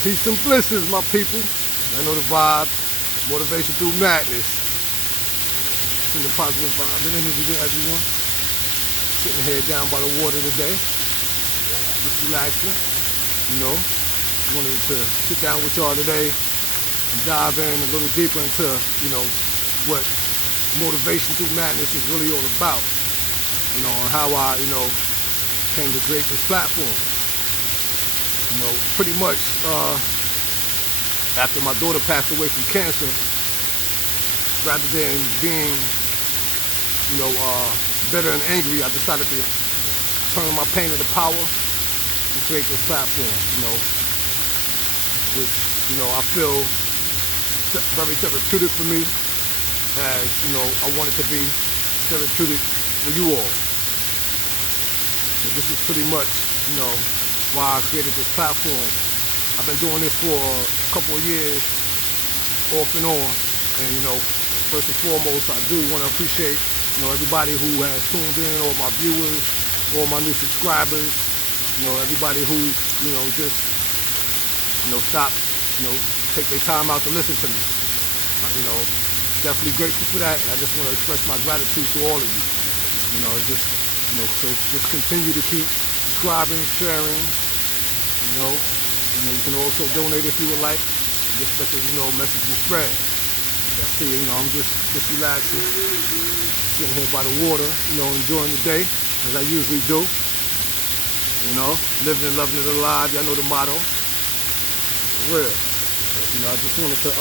Peace and blessings, my people. I know the vibe. Motivation through madness. Sending positive vibes and energy to everyone. Sitting here down by the water today. Just relaxing. You know, wanted to sit down with y'all today and dive in a little deeper into, what motivation through madness is really all about. And how I, came to create this platform. Pretty much after my daughter passed away from cancer, rather than being, bitter and angry, I decided to turn my pain into power and create this platform, which, I feel very therapeutic for me, as, I want it to be therapeutic for you all. So this is pretty much, why I created this platform. I've been doing this for a couple of years, off and on. And, first and foremost, I do want to appreciate, everybody who has tuned in, all my viewers, all my new subscribers, everybody who, just, stop, take their time out to listen to me. Definitely grateful for that. And I just want to express my gratitude to all of you. So just continue to keep subscribing, sharing, you can also donate if you would like. Just let the, message be spread. I see, I'm just relaxing, sitting here by the water, enjoying the day, as I usually do. Living and loving it alive, y'all know the motto. For real. But, I just wanted to,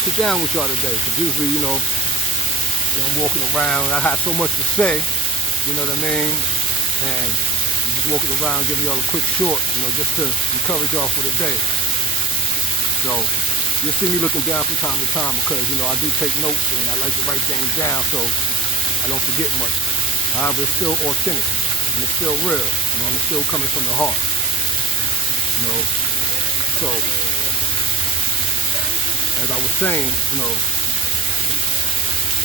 sit down with y'all today, because usually, I'm walking around, I have so much to say, you know what I mean? And just walking around giving y'all a quick short, just to encourage y'all for the day. So you'll see me looking down from time to time because, I do take notes and I like to write things down so I don't forget much. However, it's still authentic and it's still real, and it's still coming from the heart. So as I was saying,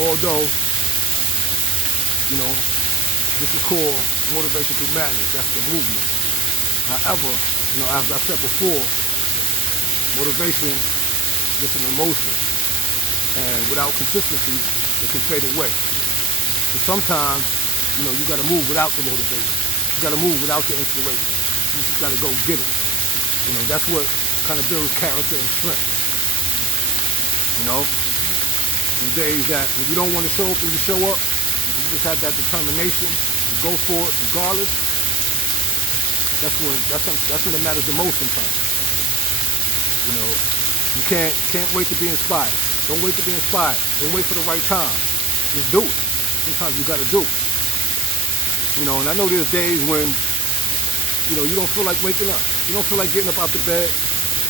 although, this is called motivation through madness. That's the movement. However, as I said before, motivation is just an emotion. And without consistency, it can fade away. So sometimes, you got to move without the motivation. You got to move without the inspiration. You just got to go get it. That's what kind of builds character and strength. Some days that when you don't want to show up and you show up, you just have that determination to go for it regardless. That's when it matters the most sometimes. You can't wait to be inspired. Don't wait to be inspired. Don't wait for the right time. Just do it. Sometimes you gotta do it. And I know there's days when, you don't feel like waking up. You don't feel like getting up out the bed.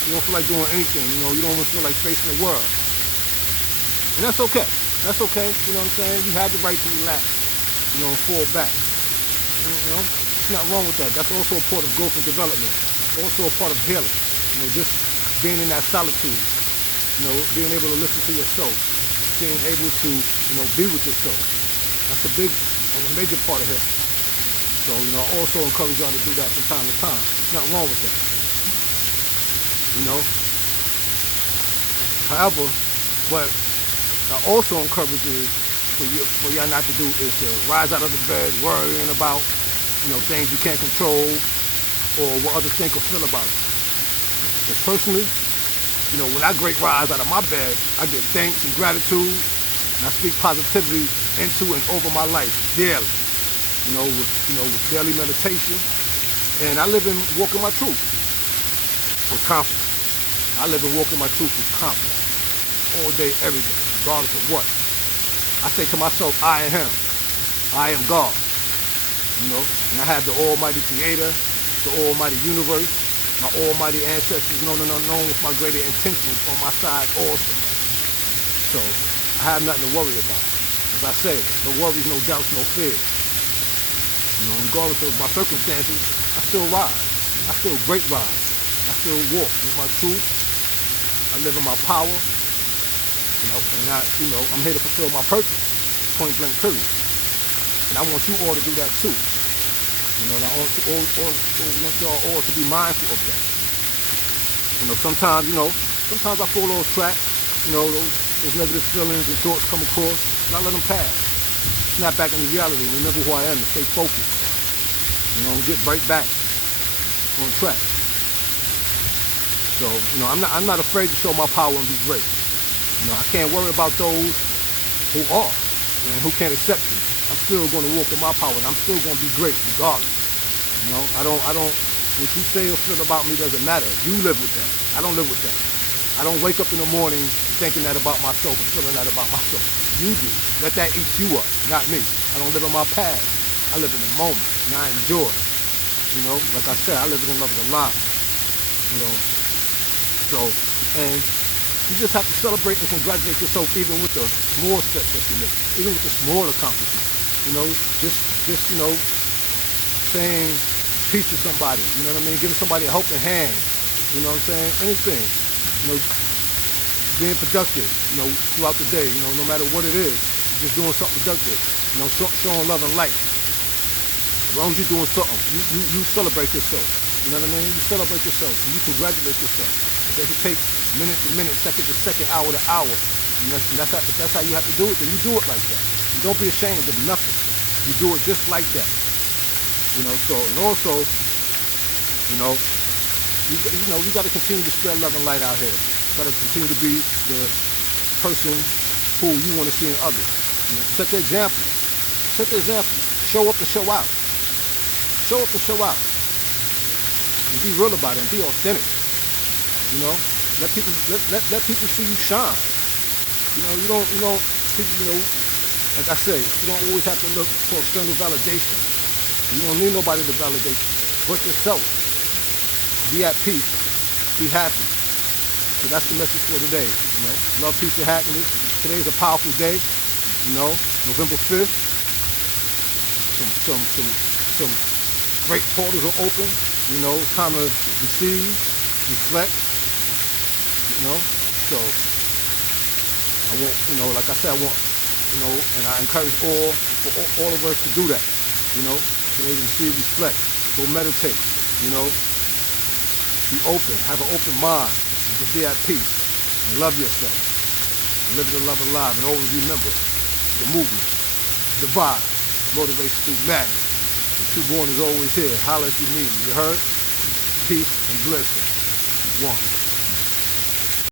You don't feel like doing anything. You don't even feel like facing the world. And that's okay. That's okay. You know what I'm saying? You have the right to relax, and fall back. There's nothing wrong with that. That's also a part of growth and development. Also a part of healing. Just being in that solitude. Being able to listen to yourself. Being able to, be with yourself. That's a big and a major part of healing. So, I also encourage y'all to do that from time to time. There's nothing wrong with that. However, what I also encourage you for y'all not to do is to rise out of the bed worrying about, things you can't control or what others think or feel about it. Because personally, when I rise out of my bed, I give thanks and gratitude, and I speak positivity into and over my life daily. With daily meditation, and I live and walk in my truth with confidence. I live and walk in my truth with confidence all day, every day, regardless of what. I say to myself, I am Him. I am God. And I have the Almighty Creator, the Almighty Universe, my Almighty ancestors, known and unknown, with my greater intentions on my side also. So I have nothing to worry about. As I say, no worries, no doubts, no fears. Regardless of my circumstances, I still rise. I still great rise. I still walk with my truth. I live in my power. And I'm here to fulfill my purpose. Point blank, period. And I want you all to do that too. And I want y'all all to be mindful of that. Sometimes I fall off track. Those negative feelings and thoughts come across, and I let them pass. Snap back into reality and remember who I am and stay focused. And get right back on track. So, I'm not afraid to show my power and be great. I can't worry about those who are and who can't accept me. I'm still going to walk in my power and I'm still going to be great regardless. I don't, what you say or feel about me doesn't matter. You live with that. I don't live with that. I don't wake up in the morning thinking that about myself and feeling that about myself. You do. Let that eat you up, not me. I don't live in my past. I live in the moment and I enjoy it. Like I said, I live in love with life. So, and you just have to celebrate and congratulate yourself even with the small steps that you make, even with the small accomplishments. Just saying peace to somebody, giving somebody a helping hand, anything, being productive, throughout the day, no matter what it is, just doing something productive, showing love and light. As long as you're doing something, you celebrate yourself, you celebrate yourself, and you congratulate yourself. If it takes minute to minute, second to second, hour to hour, and if that's how you have to do it, then you do it like that. And don't be ashamed of nothing. You do it just like that. And also, we got to continue to spread love and light out here. Got to continue to be the person who you want to see in others. Set the example. Set the example. Show up and show out. Show up and show out. And be real about it and be authentic. Let people see you shine. People, like I say, you don't always have to look for external validation. You don't need nobody to validate you, but yourself. Be at peace. Be happy. So that's the message for today. Love, peace, and happiness. Today's a powerful day. November 5th. Some great portals are open. It's time to receive, reflect. So I want, like I said, and I encourage all of us to do that. Today, receive, reflect, go meditate. Be open, have an open mind, and just be at peace, and love yourself, and live the love alive, and always remember the movement, the vibe, motivation through madness. And True Born is always here. Holler if you need me. You heard? Peace and blessing. One.